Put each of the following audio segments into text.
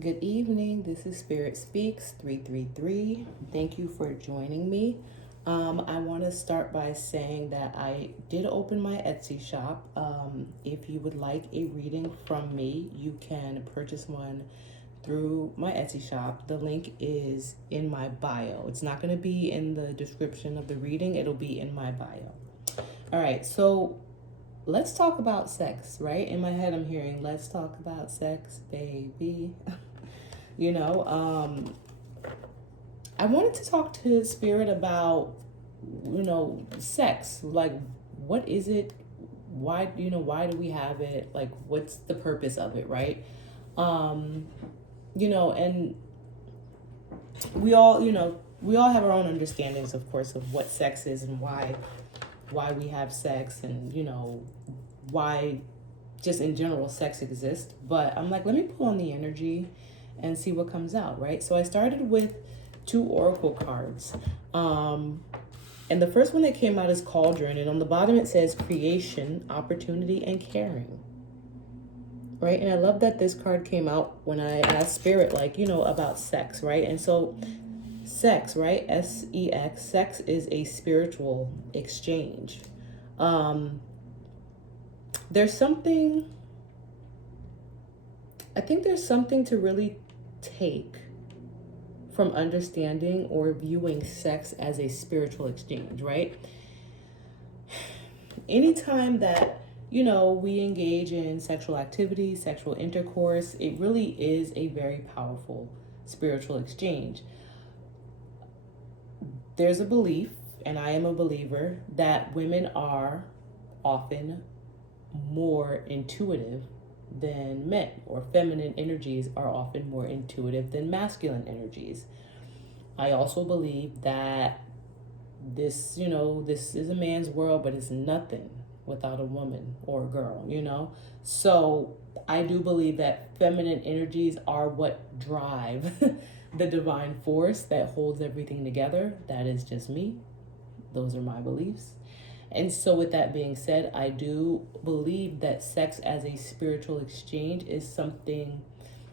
Good evening. This is Spirit Speaks 333. Thank you for joining me. I want to start by saying that I did open my Etsy shop. If you would like a reading from me, you can purchase one through my Etsy shop. The link is in my bio. It's not going to be in the description of the reading, it'll be in my bio. All right, so let's talk about sex, right? In my head, I'm hearing, let's talk about sex, baby. you know, I wanted to talk to Spirit about, sex. Like, what is it? Why do we have it? Like, what's the purpose of it, right? And we all have our own understandings, of course, of what sex is and why we have sex and, why just in general sex exists. But I'm like, let me pull on the energy and see what comes out, right? So I started with 2 oracle cards. And the first one that came out is Cauldron. And on the bottom it says creation, opportunity, and caring. Right? And I love that this card came out when I asked Spirit, about sex, right? And so sex, right? S3X, sex is a spiritual exchange. There's something to really take from understanding or viewing sex as a spiritual exchange, right? Anytime that, we engage in sexual activity, sexual intercourse, it really is a very powerful spiritual exchange. There's a belief, and I am a believer, that women are often more intuitive than men, or feminine energies are often more intuitive than masculine energies. I also believe that this is a man's world, but it's nothing without a woman or a girl, So I do believe that feminine energies are what drive the divine force that holds everything together. That is just me. Those are my beliefs. And so with that being said, I do believe that sex as a spiritual exchange is something,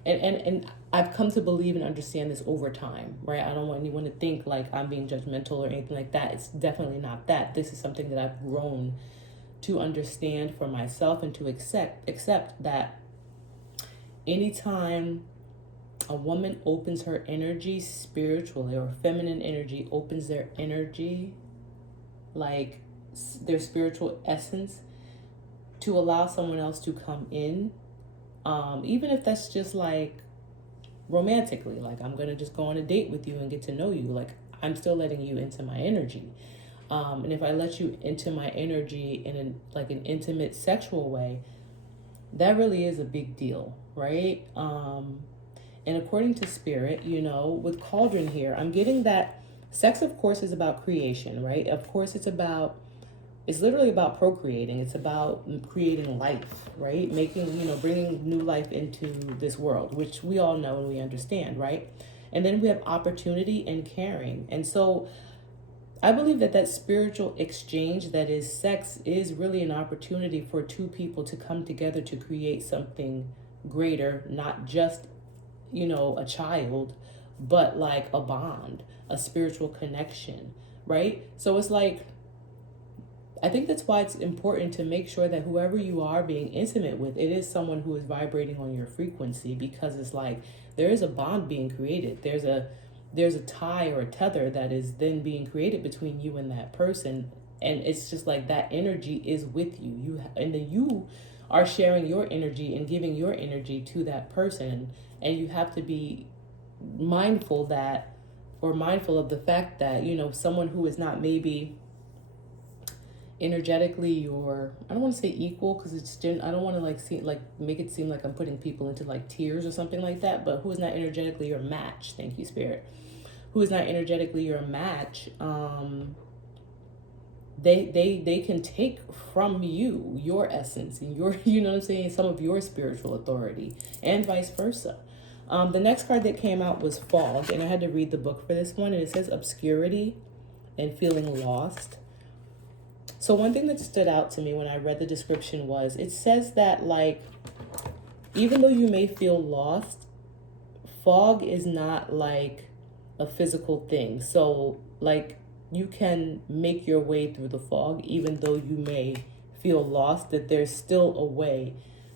and I've come to believe and understand this over time, right? I don't want anyone to think like I'm being judgmental or anything like that. It's definitely not that. This is something that I've grown to understand for myself and to accept that anytime a woman opens her energy spiritually, or feminine energy opens their energy, like their spiritual essence, to allow someone else to come in, even if that's just like romantically, like I'm gonna just go on a date with you and get to know you, like I'm still letting you into my energy. And if I let you into my energy in an intimate sexual way, that really is a big deal, right? And according to Spirit, with Cauldron here, I'm getting that sex, of course, is about creation, right? Of course, it's literally about procreating. It's about creating life, right? Bringing new life into this world, which we all know and we understand, right? And then we have opportunity and caring. And so I believe that spiritual exchange that is sex is really an opportunity for 2 people to come together to create something greater, not just, a child, but like a bond, a spiritual connection, right? So it's like, I think that's why it's important to make sure that whoever you are being intimate with, it is someone who is vibrating on your frequency, because it's like there is a bond being created. There's a tie or a tether that is then being created between you and that person, and it's just like that energy is with you. And then you are sharing your energy and giving your energy to that person, and you have to be mindful of the fact that someone who is not maybe energetically, or I don't want to say equal, because I don't want to make it seem like I'm putting people into like tiers or something like that, but who is not energetically your match, thank you Spirit, who is not energetically your match, they can take from you your essence and your some of your spiritual authority, and vice versa. The next card that came out was Fog, and I had to read the book for this one, and it says obscurity and feeling lost. So one thing that stood out to me when I read the description was, it says that, like, even though you may feel lost, fog is not like a physical thing. So like you can make your way through the fog, even though you may feel lost, that there's still a way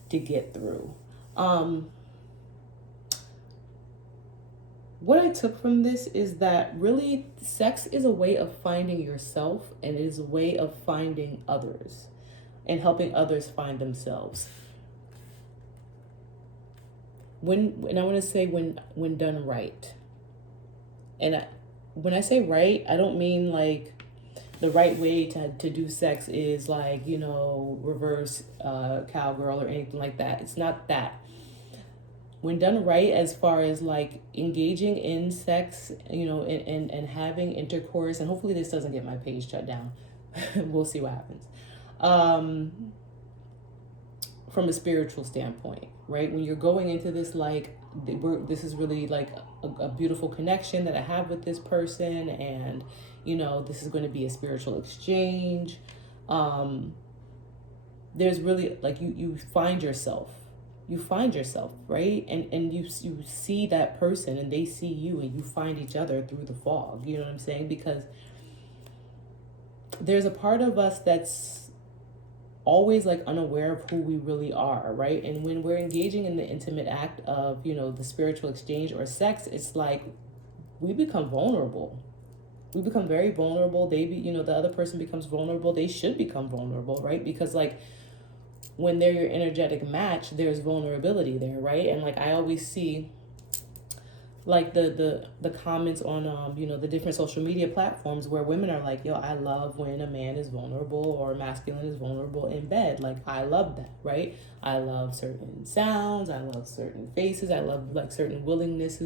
to get through. What I took from this is that really sex is a way of finding yourself, and it is a way of finding others and helping others find themselves. And I want to say when done right. And when I say right, I don't mean like the right way to do sex is like, you know, reverse cowgirl or anything like that. It's not that. When done right, as far as like engaging in sex, you know, and having intercourse, and hopefully this doesn't get my page shut down. We'll see what happens. From a spiritual standpoint, right? When you're going into this, like, this is really like a beautiful connection that I have with this person, and, you know, this is going to be a spiritual exchange. There's really like you find yourself. You find yourself, right? And you see that person and they see you, and you find each other through the fog. You know what I'm saying? Because there's a part of us that's always like unaware of who we really are, right? And when we're engaging in the intimate act of, you know, the spiritual exchange or sex, it's like we become vulnerable. We become very vulnerable. You know, the other person becomes vulnerable. They should become vulnerable, right? Because like when they're your energetic match, there's vulnerability there, right? And like I always see like the comments on you know, the different social media platforms where women are like, yo, I love when a man is vulnerable or masculine is vulnerable in bed. Like I love that, right? I love certain sounds, I love certain faces, I love like certain willingness.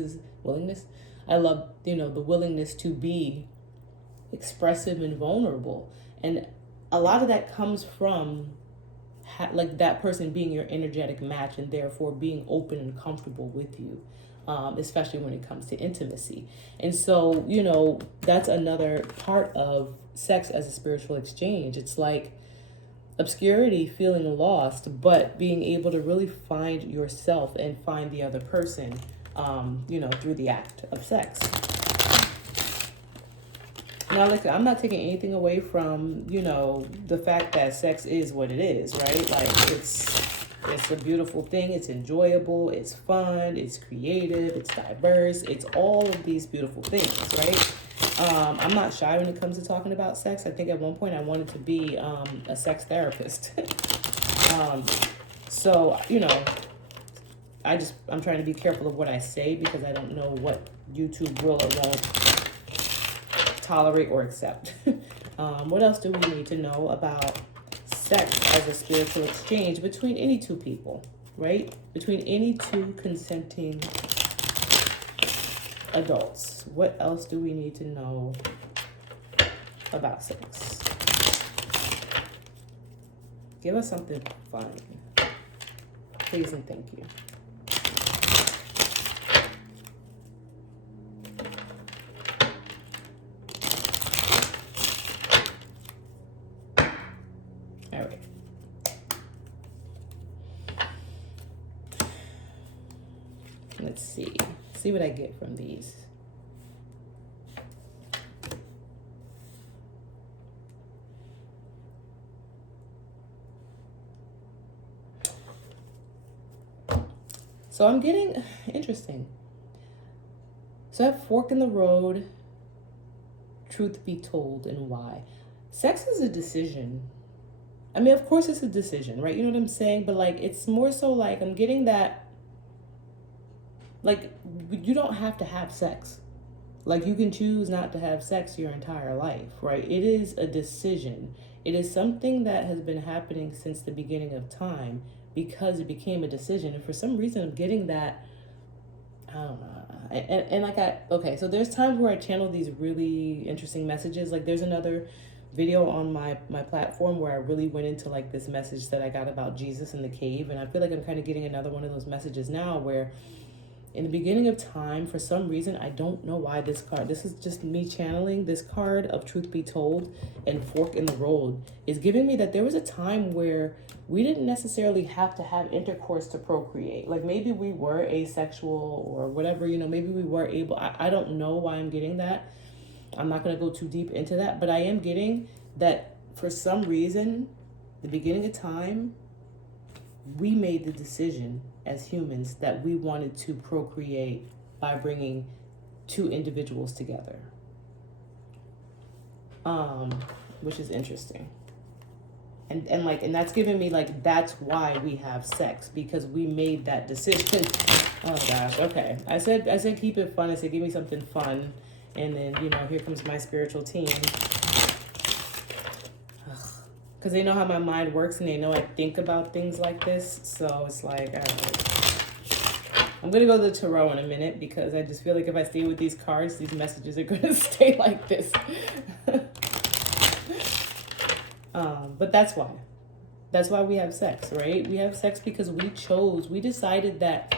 I love, you know, the willingness to be expressive and vulnerable. And a lot of that comes from like that person being your energetic match, and therefore being open and comfortable with you, especially when it comes to intimacy. And so, you know, that's another part of sex as a spiritual exchange. It's like obscurity, feeling lost, but being able to really find yourself and find the other person, you know, through the act of sex. Now, like, I'm not taking anything away from, you know, the fact that sex is what it is, right? Like, it's a beautiful thing. It's enjoyable. It's fun. It's creative. It's diverse. It's all of these beautiful things, right? I'm not shy when it comes to talking about sex. I think at one point I wanted to be a sex therapist. So, you know, I'm trying to be careful of what I say, because I don't know what YouTube will or won't tolerate or accept. What else do we need to know about sex as a spiritual exchange between any two people, right? Between any two consenting adults. What else do we need to know about sex? Give us something fun. Please and thank you. Let's see what I get from these. So I'm getting interesting. So I have fork in the road, truth be told, and why. Sex is a decision. I mean, of course it's a decision, right? You know what I'm saying? But like, it's more so like I'm getting that, like, you don't have to have sex. Like, you can choose not to have sex your entire life, right? It is a decision. It is something that has been happening since the beginning of time, because it became a decision. And for some reason, I'm getting that, I don't know. And like, okay, so there's times where I channel these really interesting messages. Like, there's another video on my platform where I really went into like this message that I got about Jesus in the cave. And I feel like I'm kind of getting another one of those messages now where In the beginning of time, for some reason, I don't know why this card, this is just me channeling this card of Truth Be Told and Fork in the Road, is giving me that there was a time where we didn't necessarily have to have intercourse to procreate. Like maybe we were asexual or whatever, you know, maybe we were able, I don't know why I'm getting that. I'm not going to go too deep into that, but I am getting that for some reason, the beginning of time, we made the decision as humans that we wanted to procreate by bringing two individuals together, which is interesting. And that's giving me like, that's why we have sex, because we made that decision. Oh gosh, okay. I said keep it fun. I said give me something fun, and then, you know, here comes my spiritual team. Because they know how my mind works and they know I think about things like this. So it's like, all right. I'm going to go to the tarot in a minute because I just feel like if I stay with these cards, these messages are going to stay like this. But that's why. That's why we have sex, right? We have sex because we decided that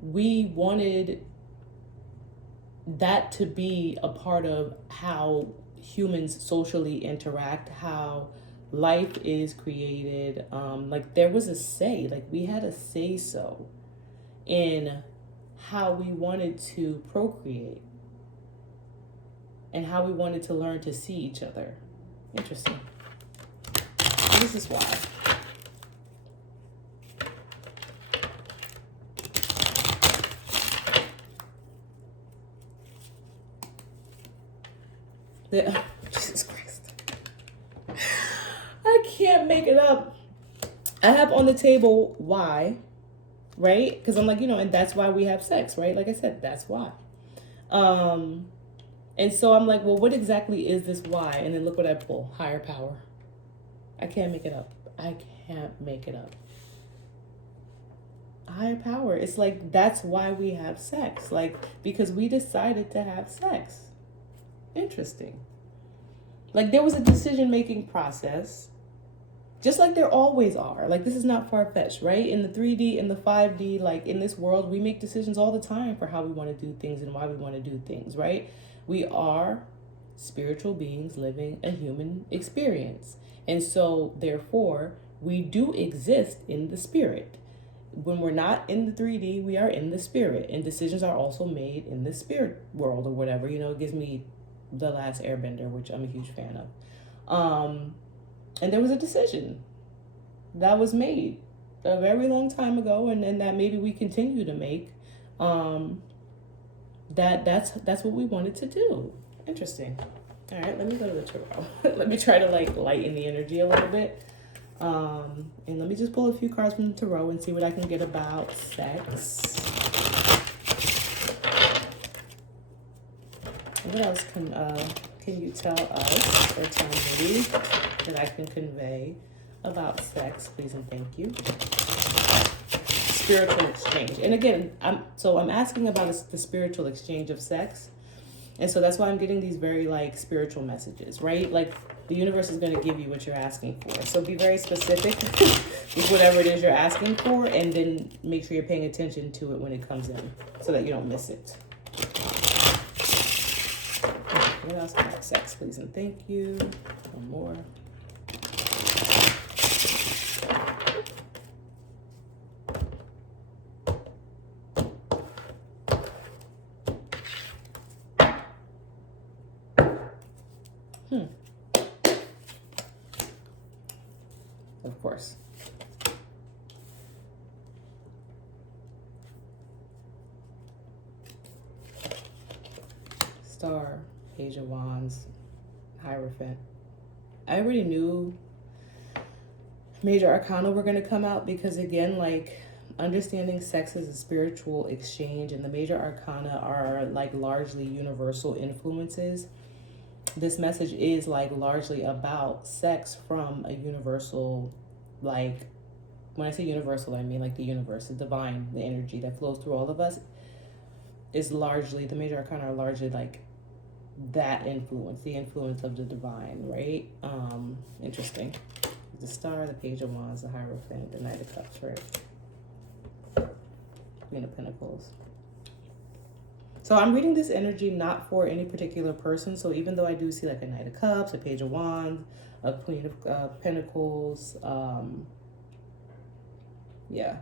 we wanted that to be a part of how humans socially interact, how life is created. Like there was a say, like we had a say so in how we wanted to procreate and how we wanted to learn to see each other. Interesting. This is why. Jesus Christ. I can't make it up. I have on the table why, right? Because I'm like, you know, and that's why we have sex, right? Like I said, that's why. And so I'm like, well, what exactly is this why? And then look what I pull. Higher power. I can't make it up. I can't make it up. Higher power. It's like, that's why we have sex. Like, because we decided to have sex. Interesting. Like there was a decision-making process, just like there always are. Like this is not far-fetched, right? In the 3D, in the 5D, like in this world, we make decisions all the time for how we want to do things and why we want to do things, right? We are spiritual beings living a human experience. And so therefore, we do exist in the spirit. When we're not in the 3D, we are in the spirit. And decisions are also made in the spirit world or whatever. You know, it gives me The Last Airbender, which I'm a huge fan of. And there was a decision that was made a very long time ago, and that maybe we continue to make. That's what we wanted to do. Interesting. All right, let me go to the tarot. Let me try to like lighten the energy a little bit. And let me just pull a few cards from the tarot and see what I can get about sex. What else can you tell us or tell me that I can convey about sex, please and thank you? Spiritual exchange. And again, I'm asking about the spiritual exchange of sex. And so that's why I'm getting these very like spiritual messages, right? Like the universe is going to give you what you're asking for. So be very specific with whatever it is you're asking for, and then make sure you're paying attention to it when it comes in so that you don't miss it. What else about sex, please and thank you? One more. Of course. Star, Page of Wands, Hierophant. I already knew Major Arcana were going to come out because, again, like, understanding sex as a spiritual exchange, and the Major Arcana are like largely universal influences. This message is like largely about sex from a universal, like, when I say universal, I mean like the universe, the divine, the energy that flows through all of us is largely, the Major Arcana are largely like that influence, the influence of the divine, right? Interesting. The Star, the Page of Wands, the Hierophant, the Knight of Cups, right? Queen of Pentacles. So I'm reading this energy not for any particular person. So even though I do see like a Knight of Cups, a Page of Wands, a Queen of Pentacles, yeah.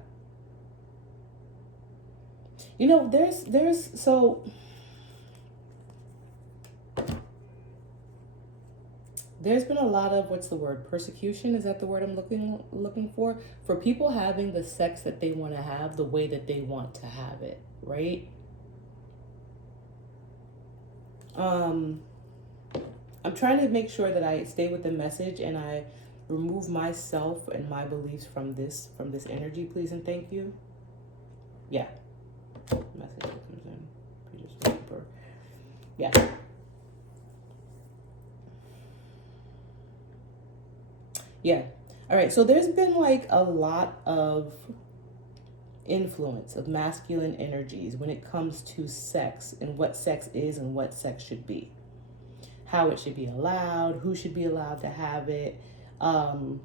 You know, there's been a lot of, what's the word, persecution, is that the word I'm looking for people having the sex that they want to have the way that they want to have it, right? I'm trying to make sure that I stay with the message and I remove myself and my beliefs from this energy, please and thank you. Yeah. Message that comes in. Pages of paper. Yeah. Yeah. All right. So there's been like a lot of influence of masculine energies when it comes to sex and what sex is and what sex should be, how it should be allowed, who should be allowed to have it. And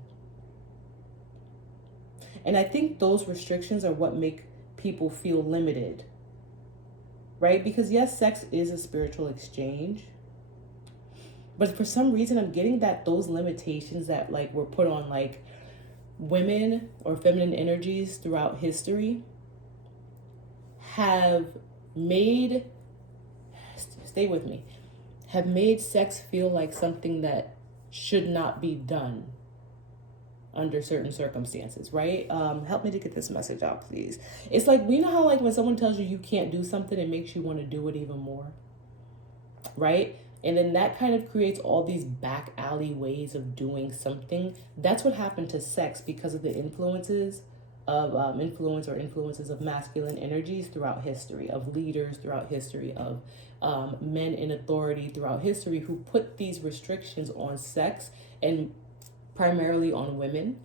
I think those restrictions are what make people feel limited, right? Because yes, sex is a spiritual exchange. But for some reason, I'm getting that those limitations that like were put on like women or feminine energies throughout history have made, stay with me, have made sex feel like something that should not be done under certain circumstances, right? Help me to get this message out, please. It's like, you know how like when someone tells you can't do something, it makes you want to do it even more, right? And then that kind of creates all these back alley ways of doing something. That's what happened to sex because of the influences of influences of masculine energies throughout history, of leaders throughout history, of men in authority throughout history who put these restrictions on sex and primarily on women.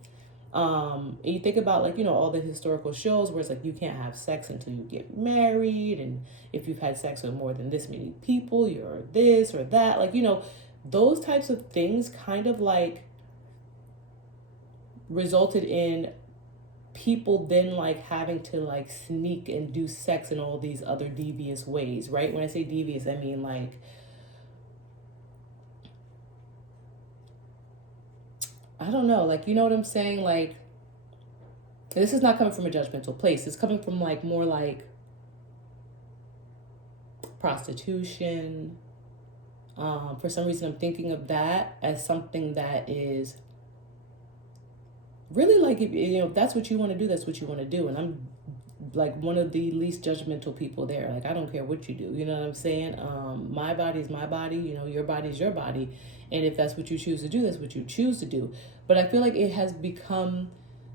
And you think about like, you know, all the historical shows where it's like you can't have sex until you get married, and if you've had sex with more than this many people, you're this or that, like, you know, those types of things kind of like resulted in people then like having to like sneak and do sex in all these other devious ways, right? When I say devious, I mean like I don't know, like, you know what I'm saying? Like, this is not coming from a judgmental place. It's coming from like more like prostitution. For some reason, I'm thinking of that as something that is really like, you know, if that's what you want to do, that's what you want to do. And I'm like one of the least judgmental people there. Like, I don't care what you do. You know what I'm saying? My body is my body. You know, your body is your body. And if that's what you choose to do, that's what you choose to do. But I feel like it has become,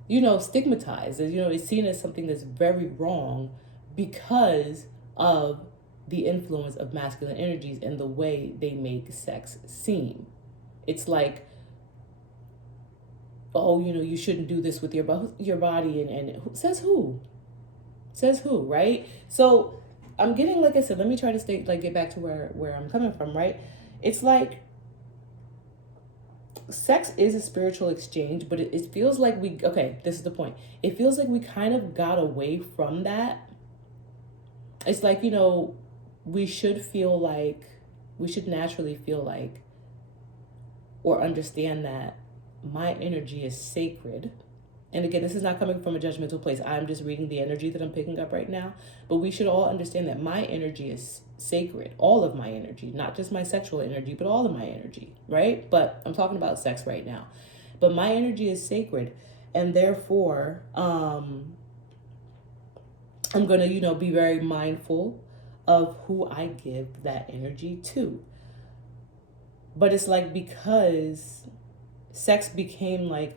you know, stigmatized. You know, it's seen as something that's very wrong because of the influence of masculine energies and the way they make sex seem. It's like, oh, you know, you shouldn't do this with your body, and says who? Says who, right? So I'm getting, like I said, let me try to get back to where I'm coming from, right? It's like sex is a spiritual exchange, but it feels like this is the point. It feels like we kind of got away from that. It's like, you know, we should naturally feel like or understand that my energy is sacred. And again, this is not coming from a judgmental place. I'm just reading the energy that I'm picking up right now. But we should all understand that my energy is sacred. All of my energy, not just my sexual energy, but all of my energy, right? But I'm talking about sex right now. But my energy is sacred. And therefore, I'm going to, you know, be very mindful of who I give that energy to. But it's like, because sex became like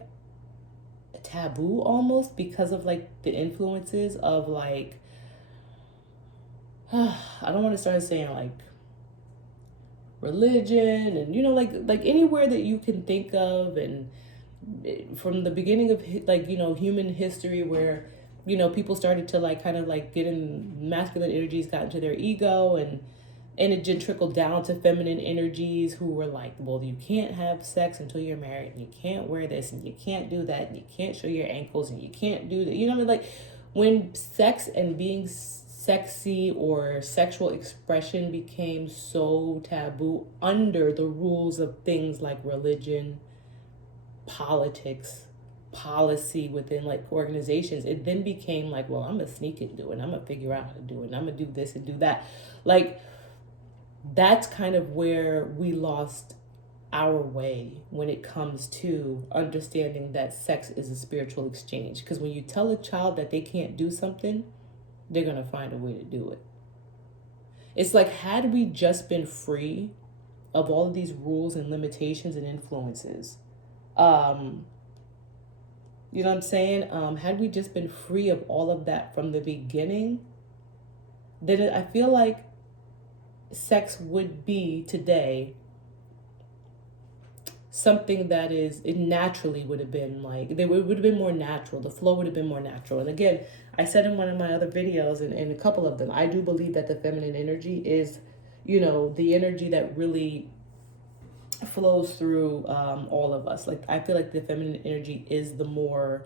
taboo almost because of like the influences of like I don't want to start saying like religion and, you know, like anywhere that you can think of, and from the beginning of like, you know, human history where, you know, people started to like kind of like get in masculine energies, got into their ego, and it just trickled down to feminine energies who were like, well, you can't have sex until you're married, and you can't wear this, and you can't do that, and you can't show your ankles, and you can't do that. You know what I mean? Like, when sex and being sexy or sexual expression became so taboo under the rules of things like religion, politics, policy within like organizations. It then became like, well, I'm gonna sneak and do it. I'm gonna figure out how to do it. And I'm gonna do this and do that. Like, that's kind of where we lost our way when it comes to understanding that sex is a spiritual exchange. Because when you tell a child that they can't do something, they're going to find a way to do it. It's like, had we just been free of all of these rules and limitations and influences, you know what I'm saying? Had we just been free of all of that from the beginning, then I feel like sex would be today something that is, it naturally would have been like, it would have been more natural. The flow would have been more natural. And again, I said in one of my other videos, and in a couple of them, I do believe that the feminine energy is, you know, the energy that really flows through all of us. Like, I feel like the feminine energy is the more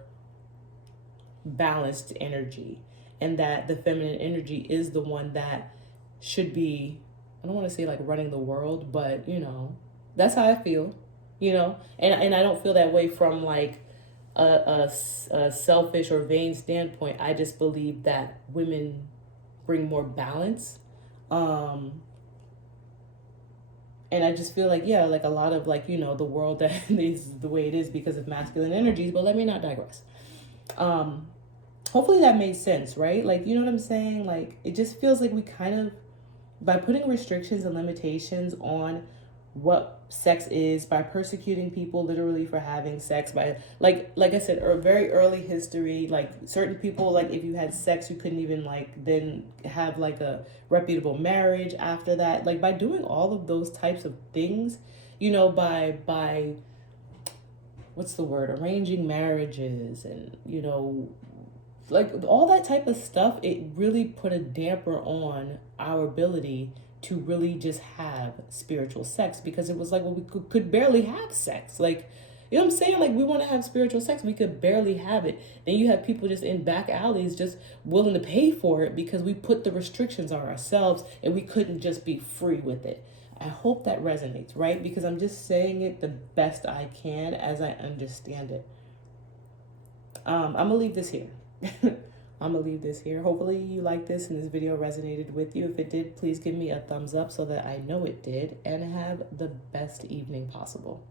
balanced energy, and that the feminine energy is the one that should be, I don't want to say like running the world, but you know, that's how I feel. You know, and I don't feel that way from like a selfish or vain standpoint. I just believe that women bring more balance. And I just feel like, yeah, like a lot of like, you know, the world that is the way it is because of masculine energies, but let me not digress. Hopefully that made sense, right? Like, you know what I'm saying? Like, it just feels like we kind of, by putting restrictions and limitations on what sex is, by persecuting people literally for having sex, by like I said, very early history, like certain people, like if you had sex, you couldn't even like then have like a reputable marriage after that. Like by doing all of those types of things, you know, by what's the word, arranging marriages and, you know, like all that type of stuff, it really put a damper on our ability to really just have spiritual sex, because it was like, well, we could barely have sex. Like, you know what I'm saying? Like, we want to have spiritual sex, we could barely have it. Then you have people just in back alleys just willing to pay for it because we put the restrictions on ourselves and we couldn't just be free with it. I hope that resonates, right? Because I'm just saying it the best I can as I understand it. I'm gonna leave this here. I'm gonna leave this here. Hopefully you like this and this video resonated with you. If it did, please give me a thumbs up so that I know it did, and have the best evening possible.